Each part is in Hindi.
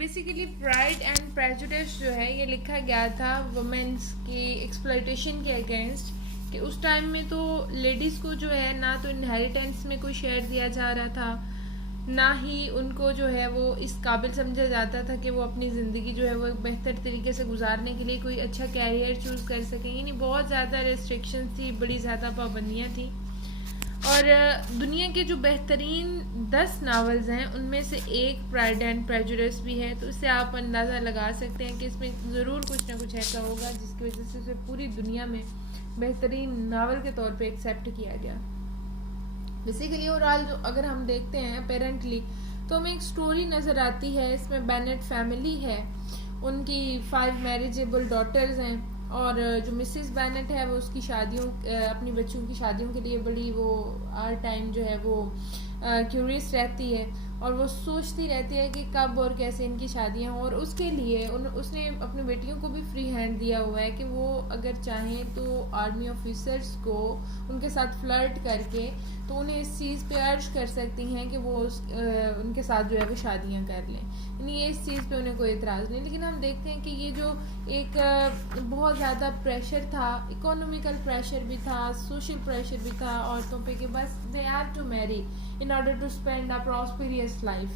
बेसिकली प्राइड एंड प्रेजुडिस जो है ये लिखा गया था वुमेन्स की एक्सप्लॉयटेशन के अगेंस्ट, कि उस टाइम में तो लेडीज़ को जो है ना तो इनहेरिटेंस में कोई शेयर दिया जा रहा था, ना ही उनको जो है वो इस काबिल समझा जाता था कि वो अपनी ज़िंदगी जो है वो एक बेहतर तरीके से गुजारने के लिए कोई अच्छा कैरियर चूज़ कर सकें। यानी बहुत ज़्यादा रेस्ट्रिक्शंस थी, बड़ी ज़्यादा पाबंदियाँ थी। और दुनिया के जो बेहतरीन 10 नावल्स हैं उनमें से एक प्राइड एंड प्रेजुडिस भी है, तो इससे आप अंदाज़ा लगा सकते हैं कि इसमें ज़रूर कुछ ना कुछ ऐसा होगा जिसकी वजह से उसे पूरी दुनिया में बेहतरीन नावल के तौर पे एक्सेप्ट किया गया। बेसिकली ओवरऑल जो अगर हम देखते हैं अपेरेंटली तो हमें एक स्टोरी नज़र आती है। इसमें बेनेट फैमिली है, उनकी 5 मैरिजेबल डॉटर्स हैं, और जो मिसेस बेनेट है वो उसकी शादियों अपनी बच्चों की शादियों के लिए बड़ी वो हर टाइम जो है वो क्यूरियस रहती है, और वो सोचती रहती है कि कब और कैसे इनकी शादियां हों। और उसके लिए उसने अपनी बेटियों को भी फ्री हैंड दिया हुआ है कि वो अगर चाहें तो आर्मी ऑफिसर्स को उनके साथ फ्लर्ट करके तो उन्हें इस चीज़ पे अर्ज कर सकती हैं कि वो उनके साथ जो है वो शादियां कर लें। यानी ये इस चीज़ पे उन्हें कोई एतराज़ नहीं। लेकिन हम देखते हैं कि ये जो एक बहुत ज़्यादा प्रेशर था, इकोनॉमिकल प्रेशर भी था, सोशल प्रेशर भी था औरतों पे कि बस they are to marry in order to spend a prosperous life,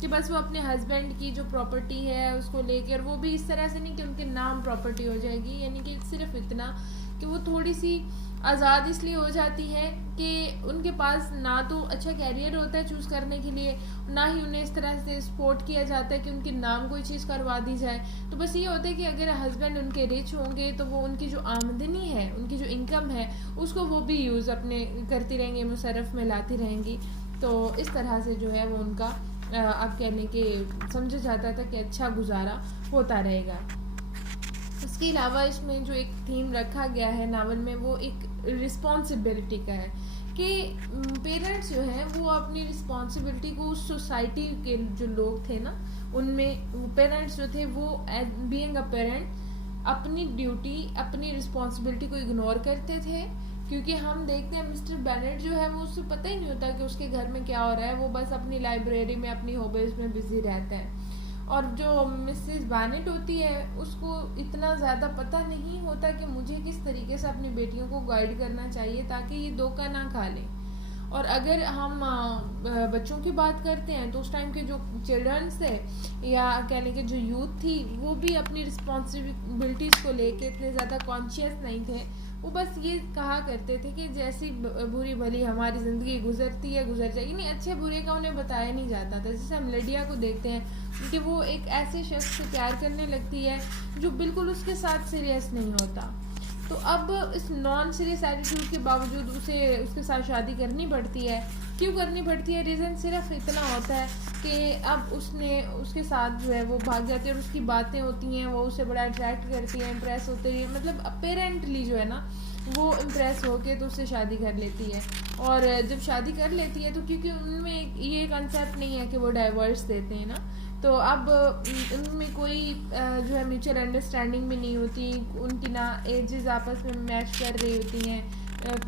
कि बस वो अपने हस्बैंड की जो प्रॉपर्टी है उसको लेकर, वो भी इस तरह से नहीं कि उनके नाम प्रॉपर्टी हो जाएगी, यानी कि सिर्फ इतना कि वो थोड़ी सी आज़ाद इसलिए हो जाती है कि उनके पास ना तो अच्छा कैरियर होता है चूज़ करने के लिए, ना ही उन्हें इस तरह से सपोर्ट किया जाता है कि उनके नाम कोई चीज़ करवा दी जाए। तो बस ये होता है कि अगर हस्बैंड उनके रिच होंगे तो वो उनकी जो आमदनी है, उनकी जो इनकम है, उसको वो भी यूज़ अपने करती रहेंगे, मुसरफ में लाती रहेंगी। तो इस तरह से जो है वो उनका आप कहने के समझा जाता था कि अच्छा गुजारा होता रहेगा। इसके अलावा इसमें जो एक थीम रखा गया है नावल में वो एक रिस्पॉन्सिबिलिटी का है कि पेरेंट्स जो हैं वो अपनी रिस्पॉन्सिबिलिटी को उस सोसाइटी के जो लोग थे ना उनमें पेरेंट्स जो थे वो बीइंग अ पेरेंट अपनी ड्यूटी, अपनी रिस्पॉन्सिबिलिटी को इग्नोर करते थे। क्योंकि हम देखते हैं मिस्टर बेनेट जो है वो उससे पता ही नहीं होता कि उसके घर में क्या हो रहा है, वो बस अपनी लाइब्रेरी में अपनी हॉबीज़ में बिजी रहता है। और जो मिसेस बेनेट होती है उसको इतना ज़्यादा पता नहीं होता कि मुझे किस तरीके से अपनी बेटियों को गाइड करना चाहिए ताकि ये धोखा ना खा लें। और अगर हम बच्चों की बात करते हैं तो उस टाइम के जो चिल्ड्रंस थे या कह लें कि जो यूथ थी वो भी अपनी रिस्पॉन्सिबिलिटीज़ को लेके इतने ज़्यादा कॉन्शियस नहीं थे। वो बस ये कहा करते थे कि जैसी बुरी भली हमारी ज़िंदगी गुजरती है गुजर जाएगी, नहीं अच्छे बुरे का उन्हें बताया नहीं जाता था। जैसे हम लिडिया को देखते हैं कि वो एक ऐसे शख्स से प्यार करने लगती है जो बिल्कुल उसके साथ सीरियस नहीं होता। तो अब इस नॉन सीरियस एटीट्यूड के बावजूद उसे उसके साथ शादी करनी पड़ती है। क्यों करनी पड़ती है? रीज़न सिर्फ इतना होता है कि अब उसके साथ जो है वो भाग जाती है और उसकी बातें होती हैं, वो उसे बड़ा अट्रैक्ट करती है, इम्प्रेस होती है, मतलब अपेरेंटली जो है ना वो इम्प्रेस होके तो उससे शादी कर लेती है। और जब शादी कर लेती है तो क्योंकि उनमें ये कंसेप्ट नहीं है कि वो डाइवर्स देते हैं ना, तो अब उनमें कोई जो है म्यूचुअल अंडरस्टैंडिंग भी नहीं होती, उनकी ना एजेस आपस में मैच कर रही होती हैं,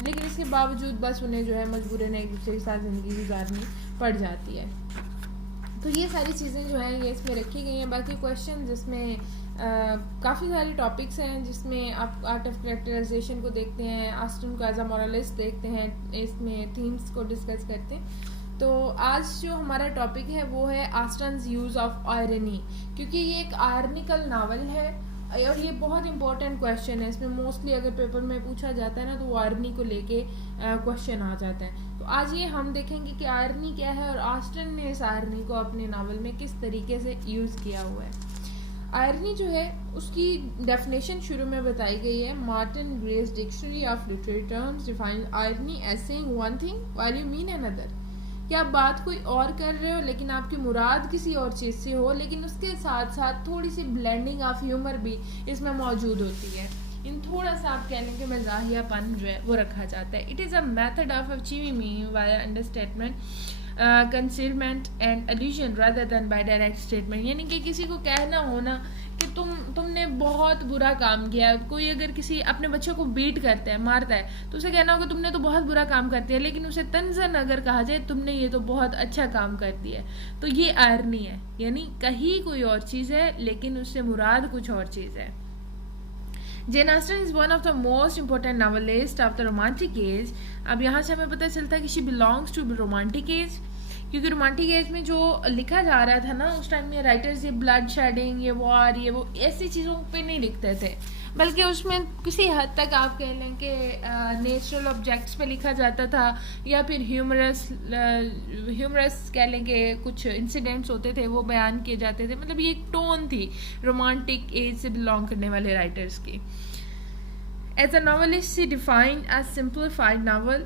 लेकिन इसके बावजूद बस उन्हें जो है मजबूरन एक दूसरे के साथ ज़िंदगी गुजारनी पड़ जाती है। तो ये सारी चीज़ें जो हैं ये इसमें रखी गई हैं। बाकी क्वेश्चन जिसमें काफ़ी सारे टॉपिक्स हैं जिसमें आप आर्ट ऑफ कैरेक्टराइजेशन को देखते हैं, आस्टन को एज अ मॉरलिस्ट देखते हैं, इसमें थीम्स को डिस्कस करते हैं। तो आज जो हमारा टॉपिक है वो है आस्टन्स यूज़ ऑफ आयरनी, क्योंकि ये एक आयरनिकल नावल है और ये बहुत इंपॉर्टेंट क्वेश्चन है। इसमें मोस्टली अगर पेपर में पूछा जाता है ना तो वो आयरनी को लेके क्वेश्चन आ जाता है। तो आज ये हम देखेंगे कि आयरनी क्या है और आस्टन ने इस आयरनी को अपने नावल में किस तरीके से यूज़ किया हुआ है। आयरनी जो है उसकी डेफिनेशन शुरू में बताई गई है। Martin Gray's dictionary of literary terms define irony as saying one thing while you mean another, कि आप बात कोई और कर रहे हो लेकिन आपकी मुराद किसी और चीज़ से हो, लेकिन उसके साथ साथ थोड़ी सी ब्लेंडिंग ऑफ ह्यूमर भी इसमें मौजूद होती है। इन थोड़ा सा आप कह लें कि मज़ाहियापन जो है वो रखा जाता है। It is a method of achieving meaning via understatement concealment and allusion rather than by direct statement. यानी कि किसी को कहना होना कि तुमने बहुत बुरा काम किया। कोई अगर किसी अपने बच्चे को बीट करता है, मारता है, तो उसे कहना होगा तुमने तो बहुत बुरा काम कर दिया, लेकिन उसे तंजन अगर कहा जाए तुमने ये तो बहुत अच्छा काम कर दिया, तो ये आयरनी है। यानी कहीं कोई और चीज़ है लेकिन उससे मुराद कुछ और चीज़ है। Jane Austen is one of the most important novelists of the romantic age। अब यहाँ से हमें पता चलता है कि she belongs to romantic age, क्योंकि रोमांटिक एज में जो लिखा जा रहा था ना उस टाइम में राइटर्स ये ब्लड शेडिंग, ये वॉर, ये वो ऐसी चीज़ों पे नहीं लिखते थे, बल्कि उसमें किसी हद तक आप कह लें कि नेचुरल ऑब्जेक्ट्स पे लिखा जाता था, या फिर ह्यूमरस कह लें कि कुछ इंसिडेंट्स होते थे वो बयान किए जाते थे। मतलब ये एक टोन थी रोमांटिक एज से बिलोंग करने वाले राइटर्स की। As a novelist, she defined a simplified novel,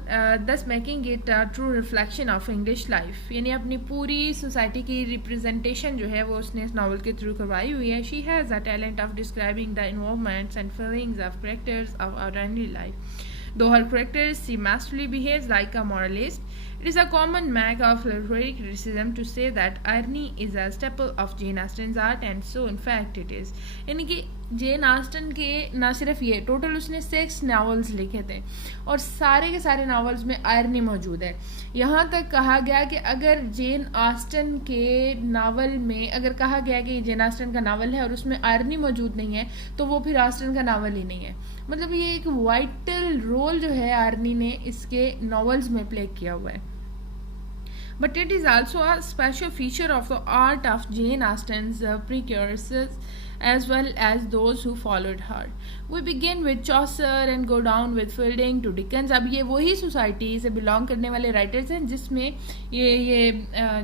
thus making it a true reflection of English life। यानी अपनी पूरी सोसाइटी की रिप्रेजेंटेशन जो है वो उसने इस नावल के थ्रू करवाई हुई है। She has a talent of describing the involvements and feelings of characters of ordinary life। Though her characters, she masterfully behaves like a moralist। It is a common mark of literary criticism to say that irony is a staple of Jane Austen's art, and so in fact it is। यानी कि जेन आस्टन के ना सिर्फ ये, टोटल उसने 6 नावल्स लिखे थे और सारे के सारे नावल्स में आयरनी मौजूद है। यहाँ तक कहा गया कि अगर जेन आस्टन के नावल में अगर कहा गया कि जेन आस्टन का नावल है और उसमें आयरनी मौजूद नहीं है तो वो फिर आस्टन का नावल ही नहीं है। मतलब ये एक वाइटल रोल जो है आयरनी ने इसके नावल्स में प्ले किया हुआ है। But it is also a special feature of the art of Jane Austen's precursors as well as those who followed her। We begin with Chaucer and go down with Fielding to Dickens। अब ये वही सोसाइटी से बिलोंग करने वाले राइटर्स हैं जिसमें ये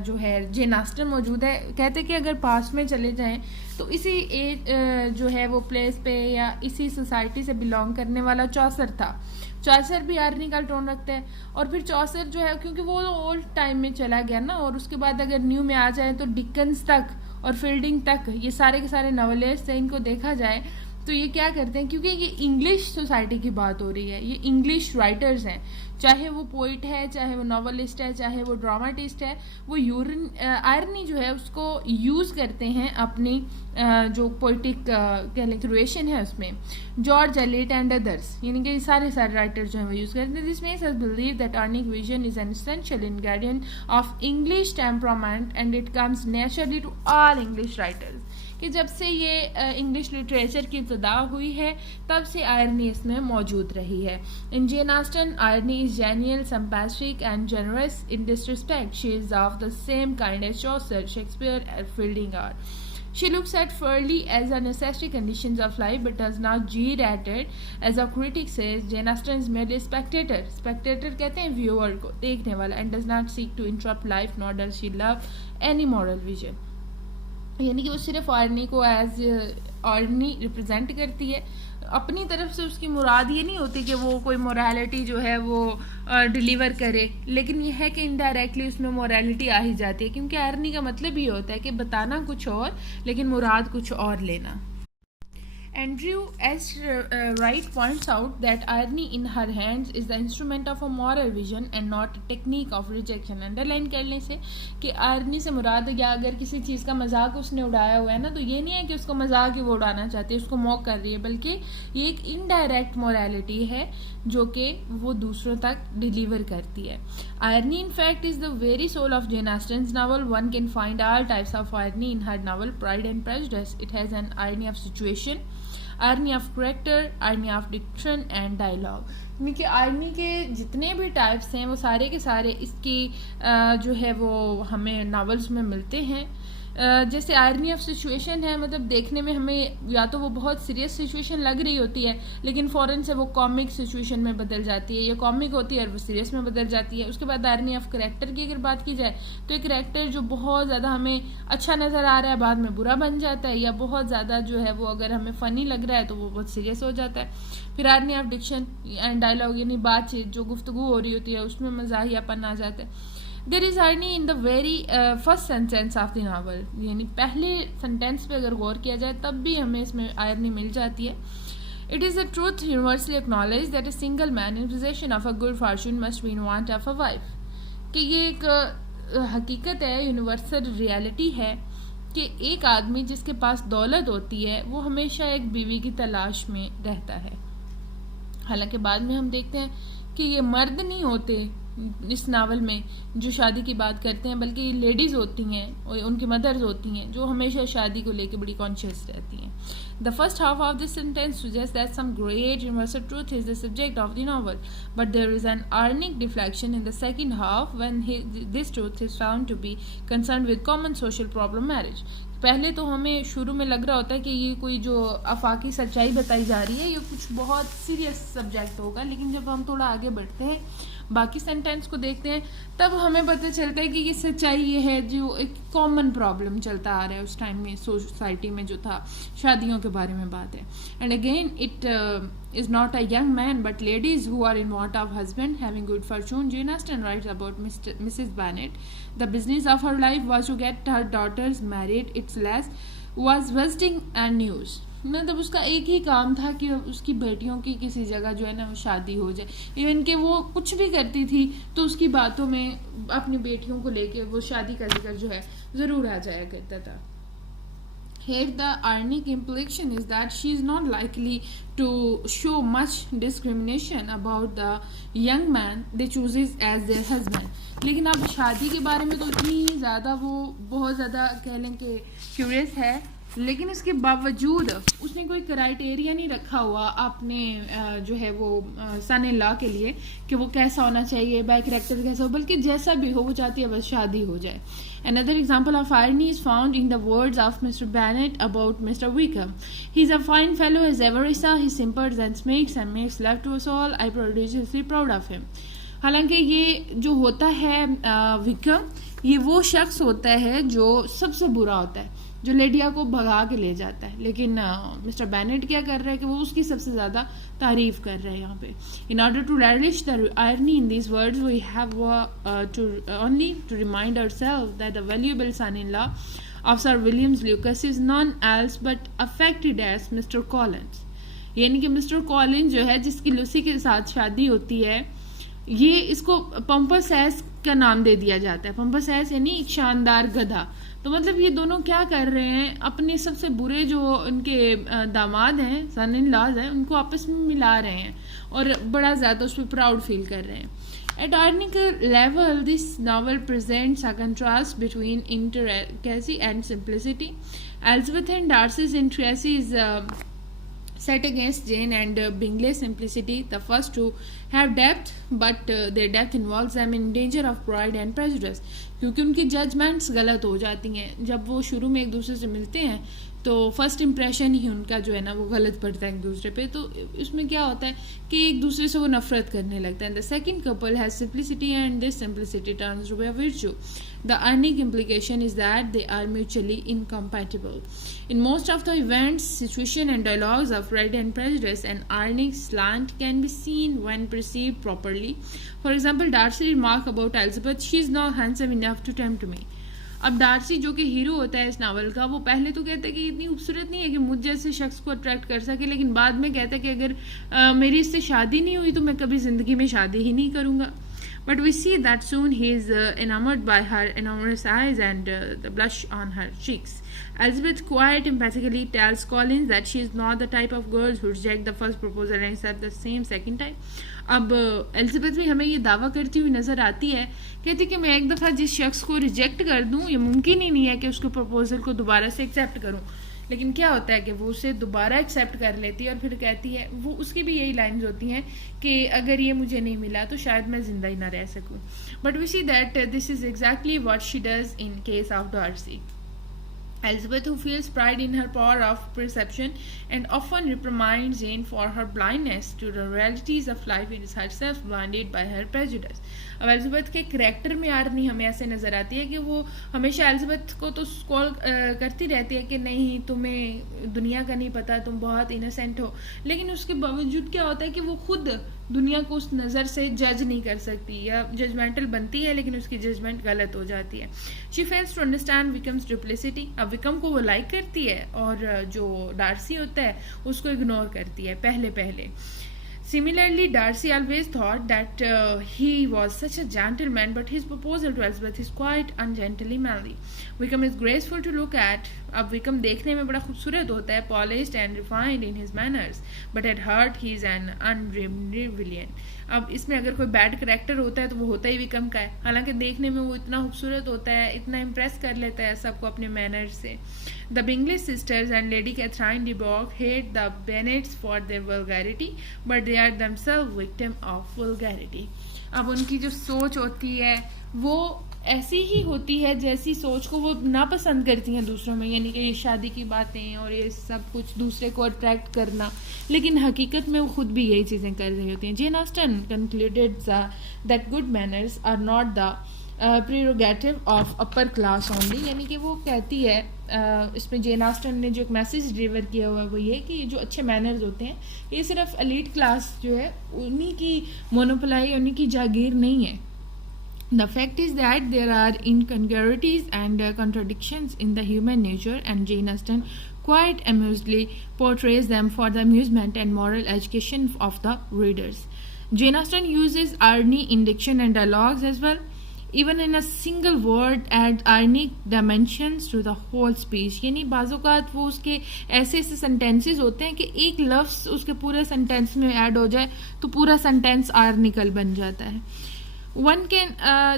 जो है जेन आस्टन मौजूद है। कहते कि अगर पास में चले जाएं तो इसी एज जो है वो प्लेस पे या इसी सोसाइटी से बिलोंग करने वाला चौसर था। चौसर भी आयरनी का टोन रखता है, और फिर चौसर जो है क्योंकि वो ओल्ड टाइम में चला गया ना, और उसके बाद अगर न्यू में आ जाए तो डिकन्स तक और फील्डिंग तक ये सारे के सारे नॉवेलिस्ट हैं, इनको देखा जाए तो ये क्या करते हैं, क्योंकि ये इंग्लिश सोसाइटी की बात हो रही है, ये इंग्लिश राइटर्स हैं, चाहे वो पोइट है, चाहे वो नॉवलिस्ट है, चाहे वो ड्रामाटिस्ट है, वो आयरनी जो है उसको यूज़ करते हैं अपनी जो पोइटिक कह लें क्रिएशन है उसमें। जॉर्ज एलियट एंड अदर्स यानी कि सारे राइटर्स जो हैं वो यूज़ करते हैं। This makes us believe that ironic vision is an essential ingredient of English temperament and it comes naturally to all English writers. कि जब से ये इंग्लिश लिटरेचर की इब्तदा हुई है तब से आयरनी इसमें मौजूद रही है। In Jane Austen irony is genuine, sympathetic and generous in this respect. She is of the same kind as Chaucer, Shakespeare and Fielding are. She looks at fairly as a necessary conditions of life but does not jeer at it। As a critic says, Jane Austen is merely a spectator। Spectator कहते हैं viewer को, देखने वाला, and does not seek to interrupt life nor does she love any moral vision। यानी कि वो सिर्फ आयरनी को एज आयरनी रिप्रेजेंट करती है, अपनी तरफ से उसकी मुराद ये नहीं होती कि वो कोई मोरालिटी जो है वो डिलीवर करे, लेकिन ये है कि इनडायरेक्टली उसमें मोरालिटी आ ही जाती है, क्योंकि आयरनी का मतलब ये होता है कि बताना कुछ और लेकिन मुराद कुछ और लेना। Andrew S. Wright points out that irony in her hands is the instrument of a moral vision and not a technique of rejection। Underline करने से कि आयरनी से मुराद या अगर किसी चीज़ का मजाक उसने उड़ाया हुआ है ना, तो ये नहीं है कि उसको मजाक ही वो उड़ाना चाहती है, उसको मॉक कर रही है, बल्कि ये एक इनडायरेक्ट मोरालिटी है जो कि वो दूसरों तक डिलीवर करती है। Irony in fact is the very soul of Jane Austen's novel। One can find all types of irony in her novel Pride and Prejudice। It has an irony of situation, irony of character, irony of diction and dialogue। यानी कि आयरनी के जितने भी टाइप्स हैं वो सारे के सारे इसकी जो है वो हमें नावल्स में मिलते हैं। जैसे आयरनी ऑफ सिचुएशन है, मतलब देखने में हमें या तो वो बहुत सीरियस सिचुएशन लग रही होती है लेकिन फ़ौरन से वो कॉमिक सिचुएशन में बदल जाती है, या कॉमिक होती है और वो सीरियस में बदल जाती है। उसके बाद आयरनी ऑफ करेक्टर की अगर बात की जाए तो एक करेक्टर जो बहुत ज़्यादा हमें अच्छा नज़र आ रहा है बाद में बुरा बन जाता है, या बहुत ज़्यादा जो है वो अगर हमें फ़नी लग रहा है तो वो बहुत सीरियस हो जाता है। फिर irony of diction and dialogue यानी बातचीत जो गुफ्तगू हो रही होती है उसमें मज़ाहियापन आ जाता है। There is irony in the very first sentence of the novel, यानी पहले सेंटेंस पे अगर गौर किया जाए तब भी हमें इसमें आयरनी मिल जाती है। It is a truth universally acknowledge that a single man in possession of a good Fortune must be in want of a wife. कि ये एक हकीकत है, यूनिवर्सल रियलिटी है कि एक आदमी जिसके पास दौलत होती है वो हमेशा एक बीवी की तलाश में रहता है। हालांकि बाद में हम देखते हैं कि ये मर्द नहीं होते इस नावल में जो शादी की बात करते हैं, बल्कि लेडीज होती हैं और उनकी मदर्स होती हैं जो हमेशा शादी को लेकर बड़ी कॉन्शियस रहती हैं। The first half of this sentence suggests that some great universal truth is the subject of the novel, but there is an ironic deflection in the second half when this truth is found to be concerned with common social problem, marriage. पहले तो हमें शुरू में लग रहा होता है कि ये कोई जो आफाकी सच्चाई बताई जा रही है ये कुछ बहुत सीरियस सब्जेक्ट होगा, लेकिन जब हम थोड़ा आगे बढ़ते हैं बाकी सेंटेंस को देखते हैं तब हमें पता चलता है कि ये सच्चाई ये है जो एक कॉमन प्रॉब्लम चलता आ रहा है उस टाइम में सोसाइटी में जो था, शादियों के बारे में बात है। And again it is not a young man but ladies who are in want of husband having good fortune. Jane Austen writes about Mrs. Bennet. The business of her life was to get her daughters married. Its less was visiting and news. मतलब उसका एक ही काम था कि उसकी बेटियों की किसी जगह जो है ना शादी हो जाए। इवन कि वो कुछ भी करती थी तो उसकी बातों में अपनी बेटियों को लेके वो शादी का जिक्र जो है ज़रूर आ जाया करता था। Here the ironic implication is that she is not likely to show much discrimination about the young man they chooses as their husband. लेकिन अब शादी के बारे में तो इतनी ज़्यादा वो बहुत ज़्यादा कह लें कि क्यूरियस है, लेकिन इसके बावजूद उसने कोई क्राइटेरिया नहीं रखा हुआ अपने जो है वो सन इन लॉ के लिए कि वो कैसा होना चाहिए, बाय कैरेक्टर कैसा हो, बल्कि जैसा भी हो वो चाहती है बस शादी हो जाए। Another example of irony is found in the words of Mr. Bennet about Mr. Wickham. He is a fine fellow as ever I saw. He simpers and smirks and makes love to us all. I prodigiously proud of him. हालांकि ये जो होता है विक्रम, ये वो शख्स होता है जो सबसे बुरा होता है, जो लेडिया को भगा के ले जाता है, लेकिन मिस्टर बैनेट क्या कर रहे हैं कि वो उसकी सबसे ज़्यादा तारीफ कर रहे हैं यहाँ पे। In order to relish the irony in these words we have only to remind ourselves that the valuable son-in-law of Sir William Lucas is none else but affected as Mr. Collins। यानी कि मिस्टर कॉलिन जो है जिसकी लूसी के साथ शादी होती है, ये इसको पंपस एस का नाम दे दिया जाता है। पंपस एस यानी एक शानदार गधा। तो मतलब ये दोनों क्या कर रहे हैं, अपने सबसे बुरे जो उनके दामाद हैं, सन इन लॉज हैं, उनको आपस में मिला रहे हैं और बड़ा ज़्यादा उस पर प्राउड फील कर रहे हैं। At ironical level, this novel presents a contrast between intricacy and simplicity. Elizabeth and Darcy's intricacy is set against Jane and Bingley's simplicity. The first two have depth, but their depth involves them in danger of pride and prejudice, क्योंकि उनकी जजमेंट्स गलत हो जाती हैं। जब वो शुरू में एक दूसरे से मिलते हैं तो फर्स्ट इम्प्रेशन ही उनका जो है ना वो गलत पड़ता है एक दूसरे पे, तो इसमें क्या होता है कि एक दूसरे से वो नफरत करने लगता है। The second couple has simplicity and this simplicity turns to be a virtue. The ironic implication is that they are mutually incompatible. In most of the events, situation and dialogues of Pride and Prejudice, an ironic slant can be seen when perceived properly. For example, Darcy remark about Elizabeth, she is not handsome enough to tempt me. अब डार्सी जो कि हीरो होता है इस नावल का, वो पहले तो कहता है कि इतनी खूबसूरत नहीं है कि मुझ जैसे शख्स को अट्रैक्ट कर सके, लेकिन बाद में कहता है कि अगर मेरी इससे शादी नहीं हुई तो मैं कभी ज़िंदगी में शादी ही नहीं करूँगा। But we see that soon he is enamored by her enormous eyes and the blush on her cheeks. Elizabeth quite emphatically tells Collins that she is not the type of girls who reject the first proposal and accept the same second time. अब एलिजाबेथ भी हमें ये दावा करती हुई नज़र आती है, कहती कि मैं एक दफ़ा जिस शख्स को रिजेक्ट कर दूँ ये मुमकिन ही नहीं है कि उसके प्रपोजल को दोबारा से एक्सेप्ट करूँ। लेकिन क्या होता है कि वो उसे दोबारा एक्सेप्ट कर लेती है और फिर कहती है, वो उसकी भी यही लाइन्स होती हैं कि अगर ये मुझे नहीं मिला तो शायद मैं ज़िंदा ही ना रह सकूँ। But we see that this is exactly what she does in case of Darcy. Elizabeth, who feels pride in her power of perception and often reprimands Jane for her blindness to the realities of life, is herself blinded by her prejudice. अब एलिजाबेथ के करैक्टर में आर्नी हमें ऐसे नज़र आती है कि वो हमेशा एलिजाबेथ को तो कॉल करती रहती है कि नहीं तुम्हें दुनिया का नहीं पता, तुम बहुत इनोसेंट हो, लेकिन उसके बावजूद क्या होता है कि वो खुद दुनिया को उस नज़र से जज नहीं कर सकती या जजमेंटल बनती है लेकिन उसकी जजमेंट गलत हो जाती है। She fails to understand Wickham's duplicity. अब विकम को वो लाइक करती है और जो डार्सी होता है उसको इग्नोर करती है पहले। Similarly, Darcy always thought that he was such a gentleman, but his proposal to Elizabeth is quite ungentlely manly. Wickham is graceful to look at. अब विकम देखने में बड़ा खूबसूरत होता है, polished and refined in his manners, but at heart he is an unredeemed villain. अब इसमें अगर कोई बैड करेक्टर होता है तो वो होता ही विकम का है, हालांकि देखने में वो इतना खूबसूरत होता है, इतना इम्प्रेस कर लेता है सबको अपने मैनर से. The Bingley sisters and Lady Catherine de Bourgh hate the Bennets for their vulgarity, but they are themselves victim of vulgarity. अब उनकी जो सोच होती है वो ऐसी ही होती है जैसी सोच को वो नापसंद करती हैं दूसरों में, यानी कि ये शादी की बातें और ये सब कुछ दूसरे को अट्रैक्ट करना, लेकिन हकीकत में वो खुद भी यही चीज़ें कर रही होती हैं. Jane Austen concluded that good manners are not the prerogative of upper class only, यानी कि वो कहती है इसमें जेन ऑस्टन ने जो एक मैसेज डिलीवर किया हुआ है वो ये कि ये जो अच्छे मैनर्स होते हैं ये सिर्फ एलीट क्लास जो है उन्हीं की मोनोपोलाई, उन्हीं की जागीर नहीं है. The fact is that there are incongruities and contradictions in the human nature, and Jane Austen quite amusedly portrays them for the amusement and moral education of the readers. Jane Austen uses irony in diction and dialogues as well. Even in a single word adds ironic dimensions to the whole speech. यानी बाज़ोकात वो उसके ऐसे ऐसे sentences होते हैं कि एक लफ्ज़ उसके पूरे sentence में ऐड हो जाए तो पूरा sentence ironical बन जाता है. One can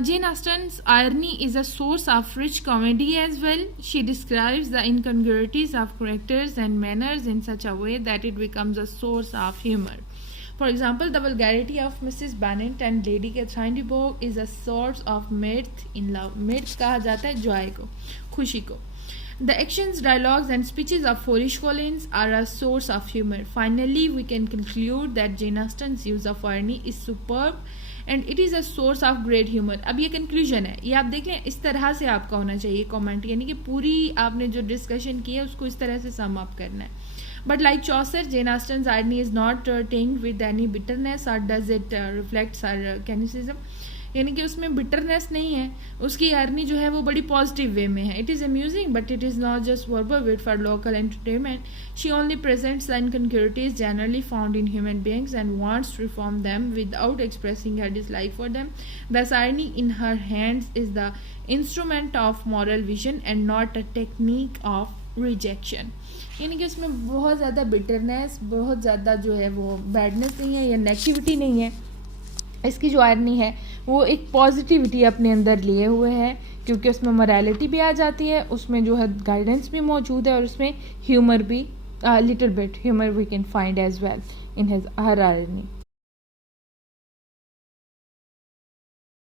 Jane Austen's irony is a source of rich comedy as well. She describes the incongruities of characters and manners in such a way that it becomes a source of humor. For example, the vulgarity of Mrs. Bennet and Lady Catherine de Bourgh is a source of mirth in love. Mirth कहा जाता है joy को, खुशी को. The actions, dialogues and speeches of Foolish Collins are a source of humor. Finally, we can conclude that Jane Austen's use of irony is superb and it is a source of great humor. अब ये conclusion है, ये आप देख लें, इस तरह से आपका होना चाहिए comment, यानी कि पूरी आपने जो discussion की है उसको इस तरह से sum up करना है. But like Chaucer, Jane Austen's irony is not tinged with any bitterness, or does it reflect sarcasm? यानी कि उसमें bitterness नहीं है, उसकी irony जो है वो बड़ी positive way में है. It is amusing, but it is not just verbal wit for local entertainment. She only presents the incongruities generally found in human beings and wants to reform them without expressing her dislike for them. Thus, irony in her hands is the instrument of moral vision and not a technique of rejection. यानी कि उसमें बहुत ज़्यादा बिटरनेस, बहुत ज़्यादा जो है वो बैडनेस नहीं है या नेगेटिविटी नहीं है. इसकी जो आयरनी है वो एक पॉजिटिविटी अपने अंदर लिए हुए है, क्योंकि उसमें मोरालिटी भी आ जाती है, उसमें जो है गाइडेंस भी मौजूद है और उसमें ह्यूमर भी little bit humour we can find as well in her irony.